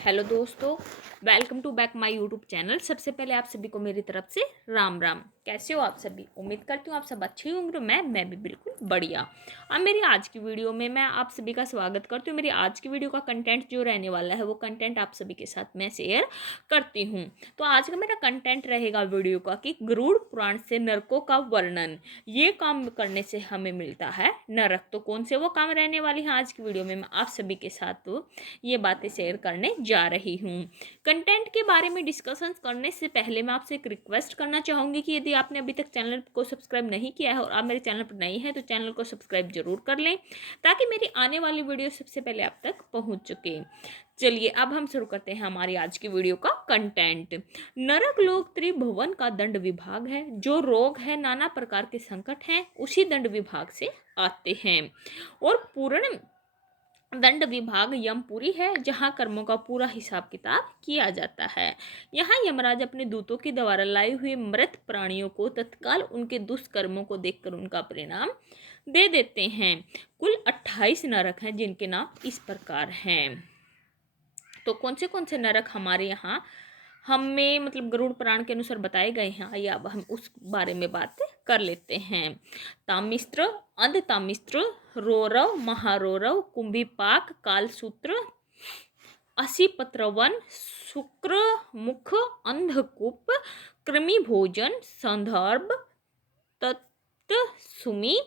Hello दोस्तों, welcome to back my YouTube channel. सबसे पहले आप सभी को मेरी तरफ से राम राम। कैसे हो आप सभी? उम्मीद करती हूँ आप सब अच्छे होंगे। मैं भी बिल्कुल बढ़िया। अब मेरी आज की वीडियो में मैं आप सभी का स्वागत करती हूँ। मेरी आज की वीडियो का कंटेंट जो रहने वाला है वो कंटेंट आप सभी के साथ मैं शेयर करती हूँ। तो आज का मेरा कंटेंट रहेगा वीडियो का कि गरुड़ पुराण से नरकों का वर्णन। ये काम करने से हमें मिलता है नरक। तो कौन से वो काम रहने वाली है आज की वीडियो में मैं आप सभी के साथ ये बातें शेयर करने जा रही हूँ। कंटेंट के बारे में डिस्कशन करने से पहले मैं आपसे एक रिक्वेस्ट करना चाहूँगी कि यदि आपने अभी तक चैनल को सब्सक्राइब नहीं किया है और आप मेरे चैनल पर नई हैं तो चैनल को सब्सक्राइब जरूर कर लें ताकि मेरी आने वाली वीडियो सबसे पहले आप तक पहुँच चुके। चलिए अब हम शुरू करते हैं हमारी आज की वीडियो का कंटेंट। नरक लोक त्रिभुवन का दंड विभाग है। जो रोग है, नाना प्रकार के संकट हैं, उसी दंड विभाग से आते हैं। और पूर्ण दंड विभाग यमपुरी है, जहां कर्मों का पूरा हिसाब किताब किया जाता है। यहाँ यमराज अपने दूतों के द्वारा लाए हुए मृत प्राणियों को तत्काल उनके दुष्कर्मों को देखकर उनका परिणाम दे देते हैं। कुल 28 नरक हैं जिनके नाम इस प्रकार हैं। तो कौन से नरक हमारे यहाँ हमें मतलब गरुड़ पुराण के अनुसार बताए गए हैं, आइए अब हम उस बारे में बात कर लेते हैं। तामिस्त्र, अंध तामिस्त्र, रोरव, महारोरव, कुंभीपाक, कालसूत्र, असीपत्रवन, शुक्र मुख, अंधकूप, कृमि भोजन, संदर्भ, तत्त सुमी,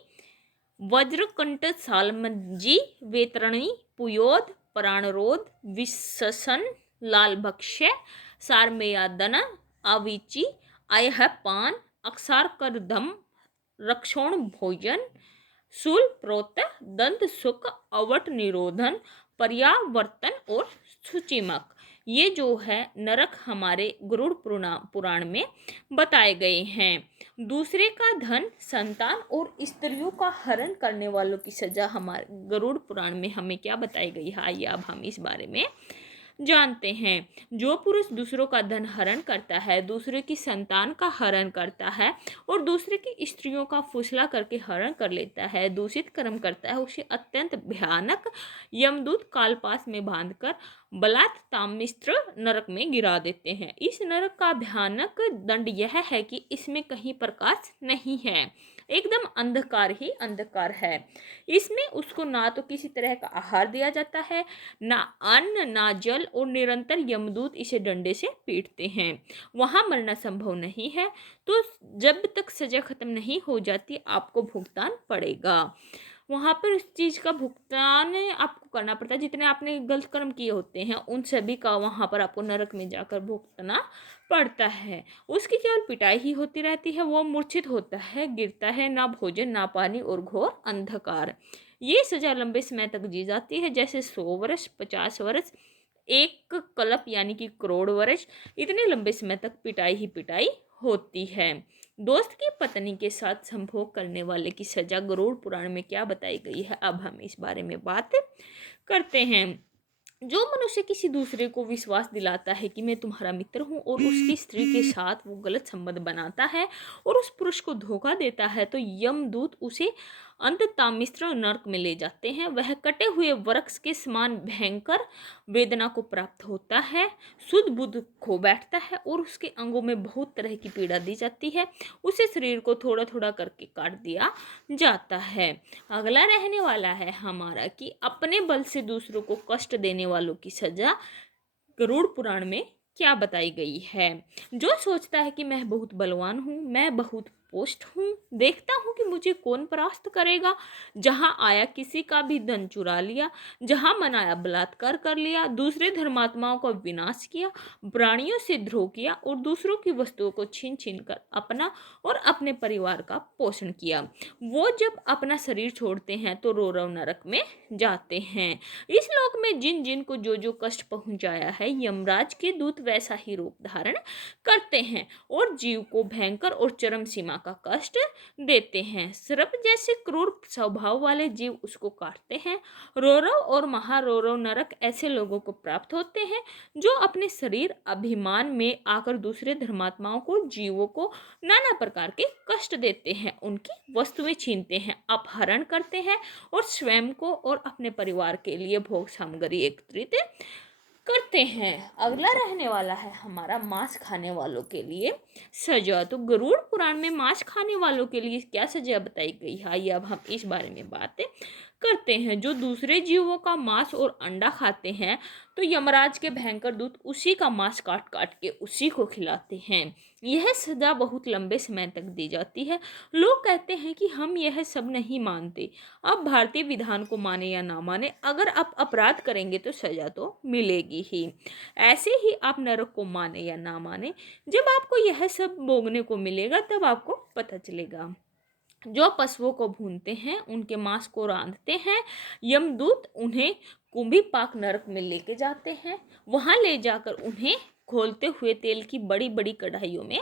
वज्रकंठ, सालमज्जी, वेतरणी, पुयोद, प्राणरोध, विशसन, लालभक्ष्य, सारमेयादन, अविची, अयह पान, अक्षार कर दम, रक्षोण भोजन, शूल प्रोत, दंत सुख, अवट निरोधन, पर्यावर्तन और सूचिमक। ये जो है नरक हमारे गरुड़ पुराण में बताए गए हैं। दूसरे का धन, संतान और स्त्रियों का हरण करने वालों की सजा हमारे गरुड़ पुराण में हमें क्या बताई गई है, आइए अब हम इस बारे में जानते हैं। जो पुरुष दूसरों का धन हरण करता है, दूसरे की संतान का हरण करता है और दूसरे की स्त्रियों का फुसला करके हरण कर लेता है, दूषित कर्म करता है, उसे अत्यंत भयानक यमदूत कालपास में बांधकर बलात् तामिस्त्र नरक में गिरा देते हैं। इस नरक का भयानक दंड यह है कि इसमें कहीं प्रकाश नहीं है, एकदम अंधकार ही अंधकार है। इसमें उसको ना तो किसी तरह का आहार दिया जाता है, ना अन्न, ना जल, और निरंतर यमदूत इसे डंडे से पीटते हैं। वहां मरना संभव नहीं है, तो जब तक सजा खत्म नहीं हो जाती आपको भुगतान पड़ेगा। वहां पर उस चीज का भुगतान आपको करना पड़ता है, जितने आपने गलत कर्म किए होते हैं उन सभी का वहां पर आपको नरक में जाकर भुगतना पड़ता है। उसकी केवल पिटाई ही होती रहती है, वो मूर्छित होता है, गिरता है, ना भोजन ना पानी और घोर अंधकार। ये सजा लंबे समय तक जी जाती है, जैसे 100 वर्ष, 50 वर्ष, एक कल्प यानी कि करोड़ वर्ष। इतने लंबे समय तक पिटाई ही पिटाई होती है। दोस्त की पत्नी के साथ संभोग करने वाले की सजा गरुड़ पुराण में क्या बताई गई है, अब हम इस बारे में बात करते हैं। जो मनुष्य किसी दूसरे को विश्वास दिलाता है कि मैं तुम्हारा मित्र हूं और उसकी स्त्री के साथ वो गलत संबंध बनाता है और उस पुरुष को धोखा देता है, तो यमदूत उसे अंततामिश्र नरक में ले जाते हैं। वह कटे हुए वृक्ष के समान भयंकर वेदना को प्राप्त होता है, शुद्ध बुद्ध खो बैठता है और उसके अंगों में बहुत तरह की पीड़ा दी जाती है। उसे शरीर को थोड़ा थोड़ा करके काट दिया जाता है। अगला रहने वाला है हमारा कि अपने बल से दूसरों को कष्ट देने वालों की सजा गरुड़ पुराण में क्या बताई गई है। जो सोचता है कि मैं बहुत बलवान हूँ, मैं बहुत पोस्ट हूँ, देखता हूँ कि मुझे कौन परास्त करेगा, जहाँ आया किसी का भी धन चुरा लिया, जहाँ मन आया बलात्कार कर लिया, दूसरे धर्मात्माओं का विनाश किया, प्राणियों से द्रोह किया और दूसरों की वस्तुओं को छीन छीन कर अपना और अपने परिवार का पोषण किया, वो जब अपना शरीर छोड़ते हैं तो रोरव नरक में जाते हैं। इस लोक में जिन जिन को जो जो कष्ट पहुंचाया है, यमराज के दूत वैसा ही रूप धारण करते हैं और जीव को भयंकर और चरम सीमा का कष्ट देते हैं। सर्प जैसे क्रूर स्वभाव वाले जीव उसको काटते हैं। रोरव और महारोरव नरक ऐसे लोगों को प्राप्त होते हैं जो अपने शरीर अभिमान में आकर दूसरे धर्मात्माओं को, जीवों को नाना प्रकार के कष्ट देते हैं, उनकी वस्तुएं छीनते हैं, अपहरण करते हैं और स्वयं को और अपने परिवार के लिए भोग सामग्री एकत्रित करते हैं। अगला रहने वाला है हमारा मांस खाने वालों के लिए सजा। तो गरुड़ पुराण में मांस खाने वालों के लिए क्या सजा बताई गई है, आइए अब हम इस बारे में बातें करते हैं। जो दूसरे जीवों का मांस और अंडा खाते हैं तो यमराज के भयंकर दूत उसी का मांस काट काट के उसी को खिलाते हैं। यह सजा बहुत लंबे समय तक दी जाती है। लोग कहते हैं कि हम यह सब नहीं मानते। आप भारतीय विधान को माने या ना माने, अगर आप अपराध करेंगे तो सजा तो मिलेगी ही। ऐसे ही आप नरक को माने या ना माने, जब आपको यह सब भोगने को मिलेगा तब आपको पता चलेगा। जो पशुओं को भूनते हैं उनके मांस को रांधते हैं, यमदूत उन्हें कुंभी पाक नरक में लेके जाते हैं। वहां ले जाकर उन्हें खोलते हुए तेल की बड़ी बड़ी कढ़ाइयों में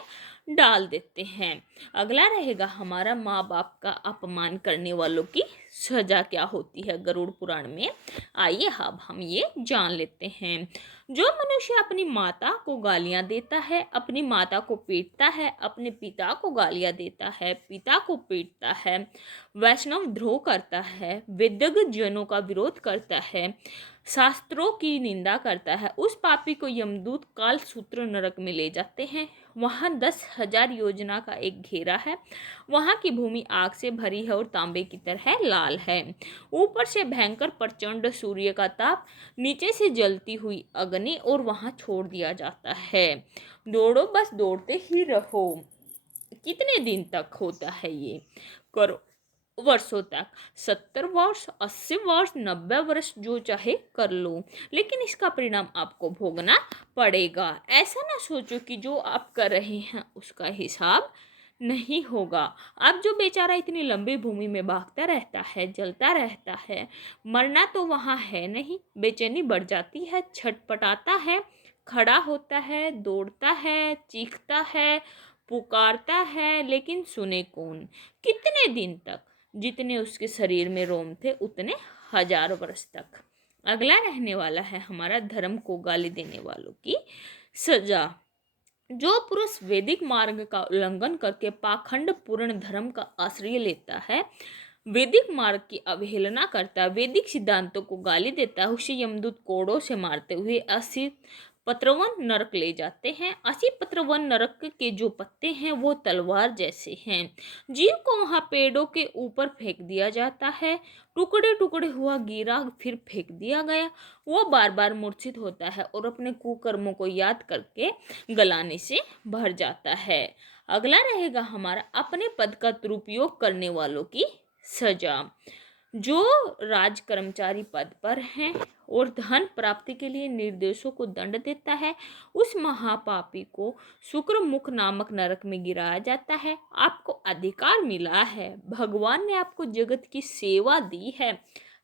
डाल देते हैं। अगला रहेगा हमारा माँ बाप का अपमान करने वालों की सजा क्या होती है गरुड़ पुराण में। आइए अब हम ये जान लेते हैं। जो मनुष्य अपनी माता को गालियां देता है, अपनी माता को पीटता है, अपने पिता को गालियां देता है, पिता को पीटता है, वैष्णव द्रोह करता है, वेदज्ञ जनों का विरोध करता है, शास्त्रों की निंदा करता है, उस पापी को यमदूत काल सूत्र नरक में ले जाते हैं। वहाँ 10,000 योजना का एक घेरा है। वहाँ की भूमि आग से भरी है और तांबे की तरह लाल है। ऊपर से भयंकर प्रचंड सूर्य का ताप, नीचे से जलती हुई अग्नि, और वहाँ छोड़ दिया जाता है। दौड़ो, बस दौड़ते ही रहो। कितने दिन तक होता है ये? करो वर्षों तक, 70 वर्ष, 80 वर्ष, 90 वर्ष, जो चाहे कर लो, लेकिन इसका परिणाम आपको भोगना पड़ेगा। ऐसा ना सोचो कि जो आप कर रहे हैं उसका हिसाब नहीं होगा। अब जो बेचारा इतनी लंबी भूमि में भागता रहता है, जलता रहता है, मरना तो वहाँ है नहीं, बेचैनी बढ़ जाती है, छटपटाता है, खड़ा होता है, दौड़ता है, चीखता है, पुकारता है, लेकिन सुने कौन? कितने दिन तक? जितने उसके शरीर में रोम थे उतने 1000 वर्ष तक। अगला रहने वाला है हमारा धर्म को गाली देने वालों की सजा। जो पुरुष वैदिक मार्ग का उल्लंघन करके पाखंड पूर्ण धर्म का आश्रय लेता है, वैदिक मार्ग की अवहेलना करता है, वैदिक सिद्धांतों को गाली देता है, उसे यमदूत कोड़ों से मारते हुए 80 पत्रवन नरक ले जाते हैं। 80 पत्रवन नरक के जो पत्ते हैं वो तलवार जैसे हैं। जीव को वहाँ पेड़ों के ऊपर फेंक दिया जाता है, टुकड़े टुकड़े हुआ गिरा, फिर फेंक दिया गया। वो बार बार मूर्छित होता है और अपने कुकर्मों को याद करके गलाने से भर जाता है। अगला रहेगा हमारा अपने पद का दुरुपयोग करने वालों की सजा। जो राज कर्मचारी पद पर हैं और धन प्राप्ति के लिए निर्देशों को दंड देता है, उस महापापी को शुक्रमुख नामक नरक में गिराया जाता है। आपको अधिकार मिला है, भगवान ने आपको जगत की सेवा दी है।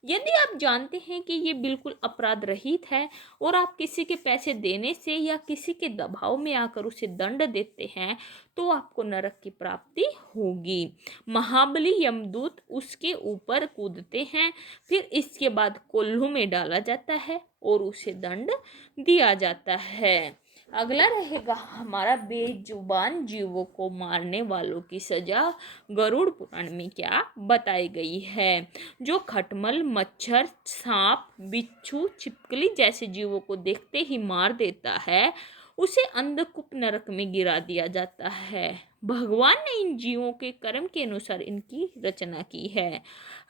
यदि आप जानते हैं कि ये बिल्कुल अपराध रहित है और आप किसी के पैसे देने से या किसी के दबाव में आकर उसे दंड देते हैं, तो आपको नरक की प्राप्ति होगी। महाबली यमदूत उसके ऊपर कूदते हैं, फिर इसके बाद कोल्हू में डाला जाता है और उसे दंड दिया जाता है। अगला रहेगा हमारा बेजुबान जीवों को मारने वालों की सजा। गरुड़ पुराण में क्या बताई गई है? जो खटमल, मच्छर, सांप, बिच्छू, छिपकली जैसे जीवों को देखते ही मार देता है, उसे अंधकूप नरक में गिरा दिया जाता है। भगवान ने इन जीवों के कर्म के अनुसार इनकी रचना की है।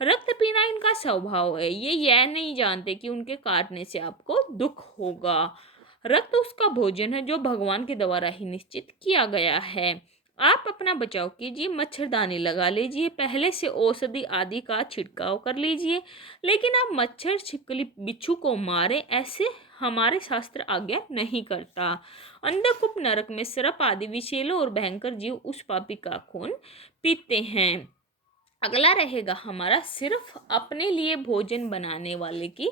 रक्त पीना इनका स्वभाव है। ये यह नहीं जानते कि उनके काटने से आपको दुख होगा। रक्त उसका भोजन है जो भगवान के द्वारा ही निश्चित किया गया है। आप अपना बचाव कीजिए, मच्छरदानी लगा लीजिए, पहले से औषधि आदि का छिड़काव कर लीजिए, लेकिन आप मच्छर, छिपकली, बिच्छू को मारे, ऐसे हमारे शास्त्र आज्ञा नहीं करता। अंधकूप नरक में सर्प आदि विषैले और भयंकर जीव उस पापी का खून पीते हैं। अगला रहेगा हमारा सिर्फ अपने लिए भोजन बनाने वाले की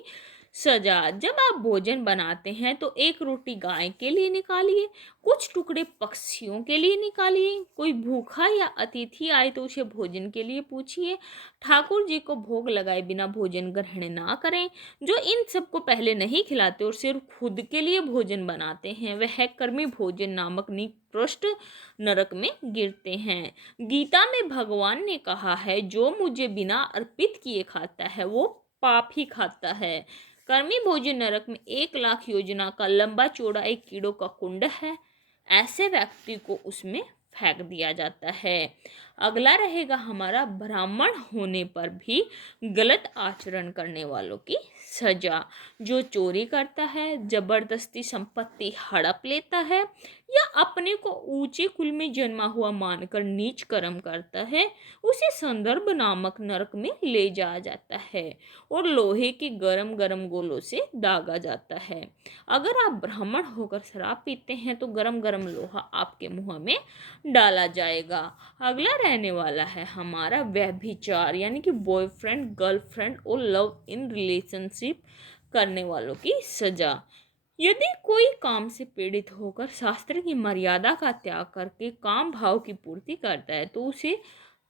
सजा। जब आप भोजन बनाते हैं तो एक रोटी गाय के लिए निकालिए, कुछ टुकड़े पक्षियों के लिए निकालिए। कोई भूखा या अतिथि आए तो उसे भोजन के लिए पूछिए। ठाकुर जी को भोग लगाए बिना भोजन ग्रहण ना करें। जो इन सबको पहले नहीं खिलाते और सिर्फ खुद के लिए भोजन बनाते हैं, वह कर्मी भोजन नामक निकृष्ट नरक में गिरते हैं। गीता में भगवान ने कहा है, जो मुझे बिना अर्पित किए खाता है वो पाप ही खाता है। कर्मी भोजन नरक में 1 लाख योजना का लंबा चौड़ा एक कीड़ों का कुंड है। ऐसे व्यक्ति को उसमें फेंक दिया जाता है। अगला रहेगा हमारा ब्राह्मण होने पर भी गलत आचरण करने वालों की सजा। जो चोरी करता है, जबरदस्ती संपत्ति हड़प लेता है या अपने को ऊंचे कुल में जन्मा हुआ मानकर नीच कर्म करता है, उसे संदर्भ नामक नरक में ले जाया जाता है और लोहे के गरम गरम गोलों से दागा जाता है। अगर आप ब्राह्मण होकर शराब पीते हैं तो गरम गरम लोहा आपके मुंह में डाला जाएगा। अगला रहने वाला है हमारा व्यभिचार, यानी कि बॉयफ्रेंड गर्लफ्रेंड और लव इन रिलेशनशिप करने वालों की सजा। यदि कोई काम से पीड़ित होकर शास्त्र की मर्यादा का त्याग करके काम भाव की पूर्ति करता है तो उसे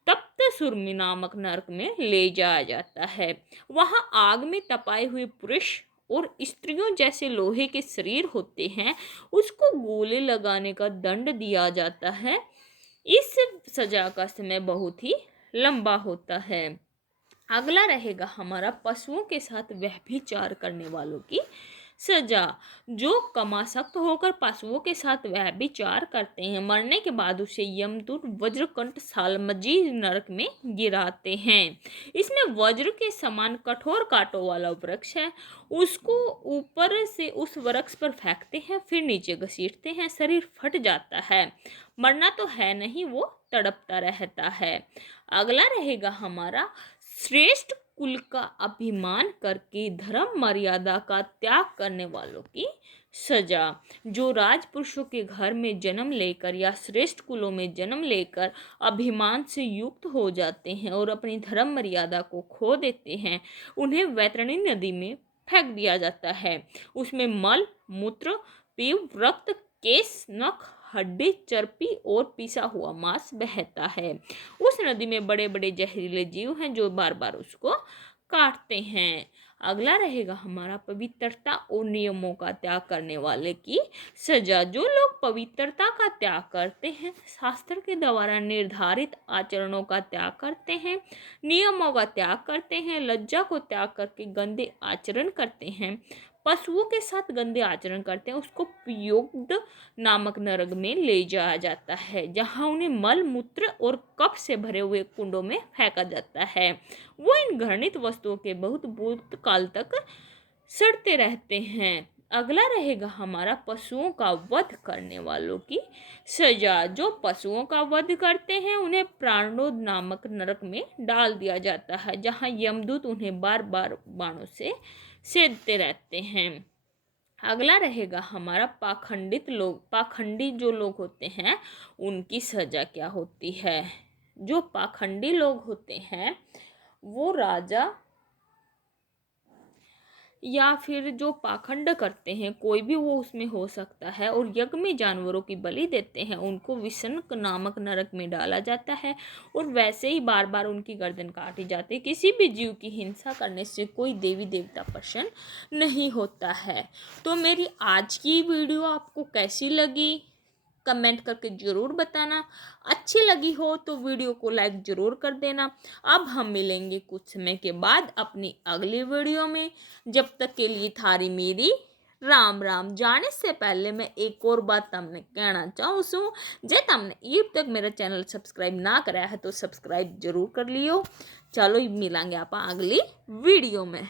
तप्त सुरमी नामक नरक में ले जाया जाता है। वहां आग में तपाए हुए पुरुष और स्त्रियों जैसे लोहे के शरीर होते हैं, उसको गोले लगाने का दंड दिया जाता है। इस सजा का समय बहुत ही लंबा होता है। अगला रहेगा हमारा पशुओं के साथ व्यभिचार करने वालों की सजा। जो कमासक्त होकर पशुओं के साथ व्यभिचार करते हैं, मरने के बाद उसे यमदूत वज्रकंठ सालमजी नरक में गिराते हैं। इसमें वज्र के समान कठोर कांटों वाला वृक्ष है, उसको ऊपर से उस वृक्ष पर फेंकते हैं, फिर नीचे घसीटते हैं, शरीर फट जाता है, मरना तो है नहीं, वो तड़पता रहता है। अगला रहेगा हमारा श्रेष्ठ कुल का अभिमान करके धर्म मर्यादा का त्याग करने वालों की सजा। जो राजपुरुषों के घर में जन्म लेकर या श्रेष्ठ कुलों में जन्म लेकर अभिमान से युक्त हो जाते हैं और अपनी धर्म मर्यादा को खो देते हैं, उन्हें वैतरणी नदी में फेंक दिया जाता है। उसमें मल मूत्र पीव रक्त केस नख हड्डी चर्बी और पिसा हुआ मांस बहता है। उस नदी में बड़े बड़े जहरीले जीव हैं जो बार बार उसको काटते हैं। अगला रहेगा हमारा पवित्रता और नियमों का त्याग करने वाले की सजा। जो लोग पवित्रता का त्याग करते हैं, शास्त्र के द्वारा निर्धारित आचरणों का त्याग करते हैं, नियमों का त्याग करते हैं, लज्जा को त्याग करके गंदे आचरण करते हैं, पशुओं के साथ गंदे आचरण करते हैं, उसको पियोग्द नामक नरक में ले जाया जाता है, जहां उन्हें मल मूत्र और कफ से भरे हुए कुंडों में फेंका जाता है। वो इन घृणित वस्तुओं के बहुत काल तक सड़ते रहते हैं। अगला रहेगा हमारा पशुओं का वध करने वालों की सजा। जो पशुओं का वध करते हैं उन्हें प्राणोद नामक नरक में डाल दिया जाता है, जहां यमदूत उन्हें बार बार बाणों से सेधते रहते हैं। अगला रहेगा हमारा पाखंडी जो लोग होते हैं उनकी सजा क्या होती है। जो पाखंडी लोग होते हैं वो राजा या फिर जो पाखंड करते हैं, कोई भी वो उसमें हो सकता है, और यज्ञ में जानवरों की बलि देते हैं, उनको विषनक नामक नरक में डाला जाता है और वैसे ही बार बार उनकी गर्दन काटी जाती है। किसी भी जीव की हिंसा करने से कोई देवी देवता प्रसन्न नहीं होता है। तो मेरी आज की वीडियो आपको कैसी लगी कमेंट करके ज़रूर बताना। अच्छी लगी हो तो वीडियो को लाइक ज़रूर कर देना। अब हम मिलेंगे कुछ समय के बाद अपनी अगली वीडियो में। जब तक के लिए थारी मेरी राम राम। जाने से पहले मैं एक और बात तमने कहना चाहूँ छूँ, जे तमने अब तक मेरा चैनल सब्सक्राइब ना कराया है तो सब्सक्राइब जरूर कर लियो। चलो मिलेंगे आप अगली वीडियो में।